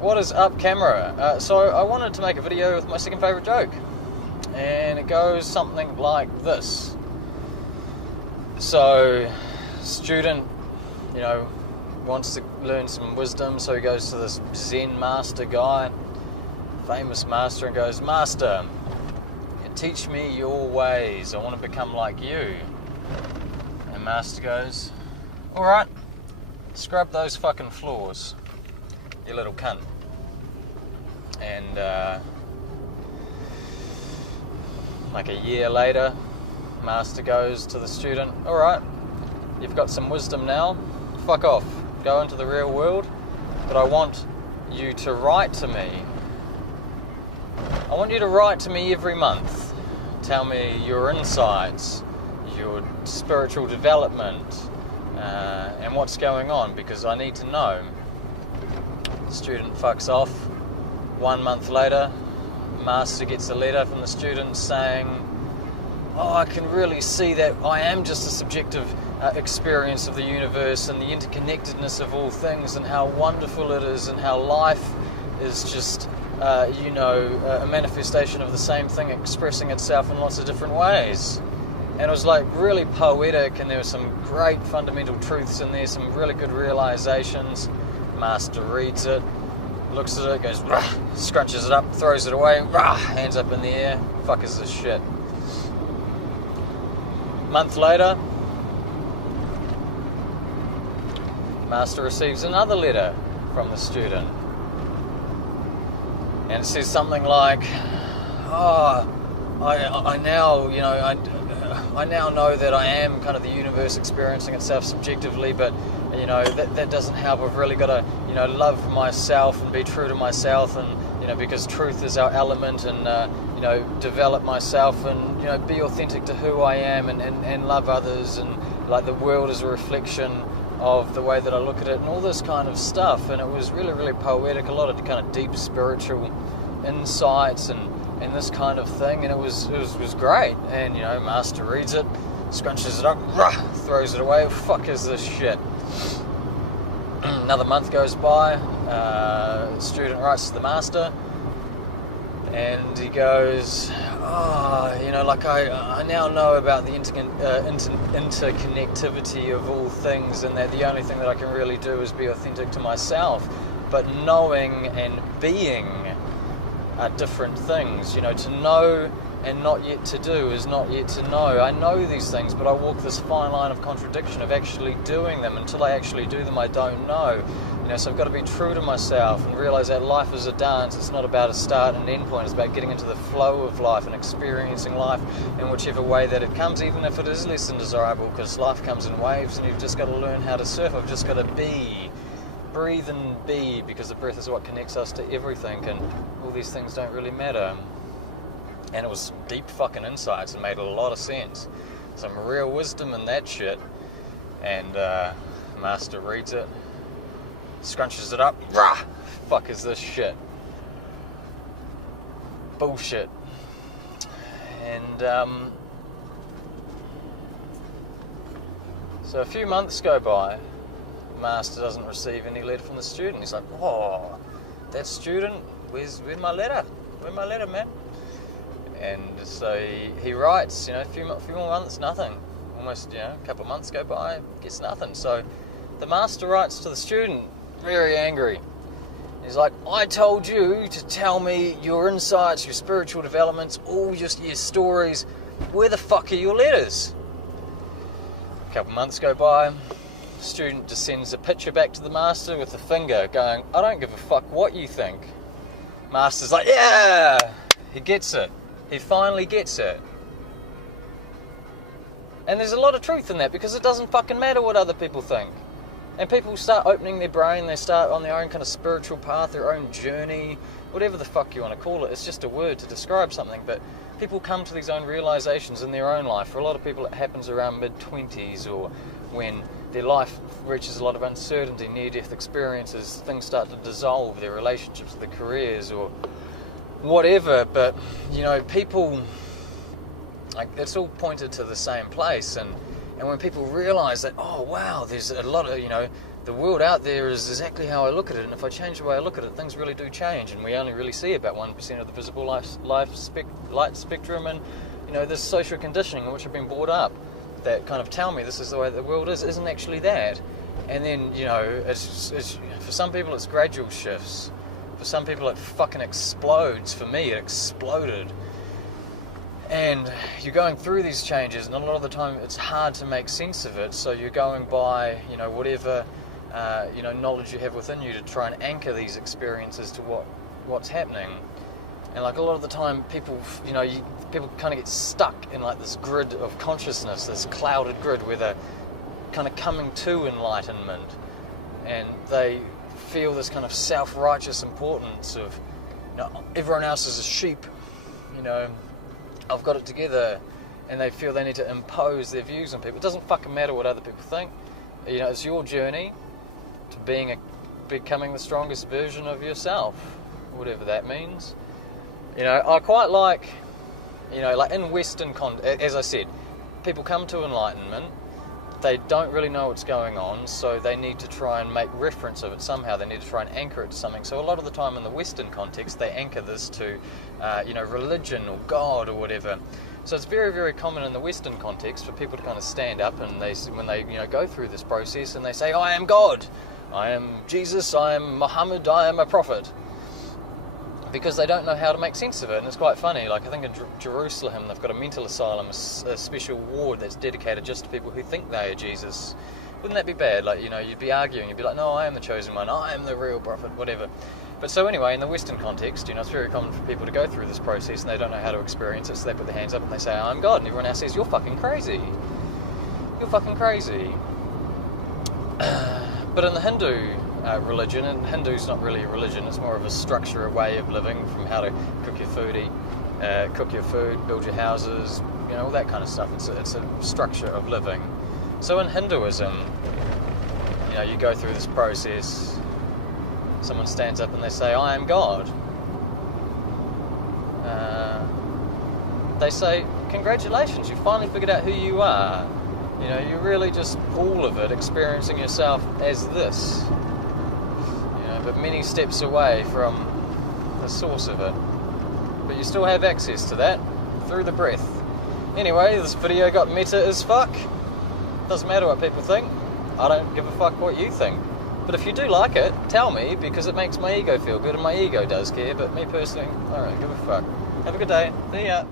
What is up, camera? So I wanted to make a video with my second favourite joke, and it goes something like this. So, student, wants to learn some wisdom, so he goes to this Zen master guy, famous master, and goes, "Master, teach me your ways. I want to become like you." And master goes, "Alright, scrub those fucking floors, you little cunt." And like a year later, master goes to the student, "Alright, you've got some wisdom now, fuck off, go into the real world, but I want you to write to me. I want you to write to me every month. Tell me your insights, your spiritual development, and what's going on, because I need to know." The student fucks off. 1 month later, master gets a letter from the student saying, "Oh, I can really see that I am just a subjective experience of the universe and the interconnectedness of all things, and how wonderful it is, and how life is just a manifestation of the same thing expressing itself in lots of different ways." And it was like really poetic, and there were some great fundamental truths in there, some really good realizations. Master reads it, looks at it, goes, "Rah," scrunches it up, throws it away, "Rah," hands up in the air. Fuck is this shit? Month later, master receives another letter from the student. And it says something like, "Oh, I now, I now know that I am kind of the universe experiencing itself subjectively, but, that doesn't help. I've really got to, love myself and be true to myself, and, because truth is our element, and, develop myself and, be authentic to who I am, and love others, and like the world is a reflection of the way that I look at it," and all this kind of stuff. And it was really, really poetic, a lot of kind of deep spiritual insights and this kind of thing, and it was great. And master reads it, scrunches it up, rah, throws it away. Fuck is this shit? Another month goes by, student writes to the master, and he goes, "Oh, I now know about the interconnectivity of all things, and that the only thing that I can really do is be authentic to myself. But knowing and being are different things. To know and not yet to do is not yet to know. I know these things, but I walk this fine line of contradiction of actually doing them. Until I actually do them, I don't know. So I've got to be true to myself and realize that life is a dance. It's not about a start and end point. It's about getting into the flow of life and experiencing life in whichever way that it comes, even if it is less than desirable, because life comes in waves, and you've just got to learn how to surf. I've just got to be. Breathe and be, because the breath is what connects us to everything, and all these things don't really matter." And it was deep fucking insights and made a lot of sense. Some real wisdom in that shit. And master reads it, scrunches it up, rah! Fuck is this shit? Bullshit. And so a few months go by. Master doesn't receive any letter from the student. He's like, "Oh, that student, where's my letter? Where's my letter, man?" And so he writes, a few more months, nothing. Almost, a couple of months go by, gets nothing. So the master writes to the student, very angry. He's like, "I told you to tell me your insights, your spiritual developments, all just your stories. Where the fuck are your letters?" A couple of months go by. Student just sends a picture back to the master with a finger going, "I don't give a fuck what you think." Master's like, "Yeah!" He gets it. He finally gets it. And there's a lot of truth in that, because it doesn't fucking matter what other people think. And people start opening their brain, they start on their own kind of spiritual path, their own journey, whatever the fuck you want to call it. It's just a word to describe something, but people come to these own realizations in their own life. For a lot of people, it happens around mid-20s, or when their life reaches a lot of uncertainty, near-death experiences, things start to dissolve, their relationships, their careers, or whatever. But, people, like, it's all pointed to the same place. And when people realise that, oh wow, there's a lot of, the world out there is exactly how I look at it, and if I change the way I look at it, things really do change, and we only really see about 1% of the visible light spectrum, and this social conditioning in which I've been brought up that kind of tell me this is the way the world is, isn't actually that. And then, it's for some people it's gradual shifts. For some people it fucking explodes. For me, it exploded. And you're going through these changes, and a lot of the time it's hard to make sense of it, so you're going by, whatever, knowledge you have within you to try and anchor these experiences to what's happening. And like a lot of the time, people kind of get stuck in like this grid of consciousness, this clouded grid where they're kind of coming to enlightenment, and they feel this kind of self-righteous importance of, everyone else is a sheep, I've got it together, and they feel they need to impose their views on people. It doesn't fucking matter what other people think. It's your journey to becoming the strongest version of yourself, whatever that means. I quite like, like in Western as I said, people come to enlightenment, they don't really know what's going on, so they need to try and make reference of it somehow. They need to try and anchor it to something. So a lot of the time in the Western context, they anchor this to, religion or God or whatever. So it's very, very common in the Western context for people to kind of stand up and when they go through this process and they say, I am God, I am Jesus, I am Muhammad, I am a prophet. Because they don't know how to make sense of it, and it's quite funny. Like I think in Jerusalem they've got a mental asylum, a special ward that's dedicated just to people who think they are Jesus. Wouldn't that be bad? Like you'd be arguing, you'd be like, no, I am the chosen one, I am the real prophet, whatever. But so anyway, in the Western context, it's very common for people to go through this process and they don't know how to experience it, so they put their hands up and they say, I'm God, and everyone else says, you're fucking crazy. You're fucking crazy. But in the Hindu religion, and Hindu's not really a religion, it's more of a structure, a way of living, from how to cook your food, build your houses, all that kind of stuff. It's a structure of living. So in Hinduism, you go through this process, someone stands up and they say, I am God. They say, congratulations, you finally figured out who you are. You're really just all of it, experiencing yourself as this. But many steps away from the source of it. But you still have access to that through the breath. Anyway, this video got meta as fuck. Doesn't matter what people think. I don't give a fuck what you think. But if you do like it, tell me, because it makes my ego feel good, and my ego does care, but me personally, I don't give a fuck. Have a good day. See ya.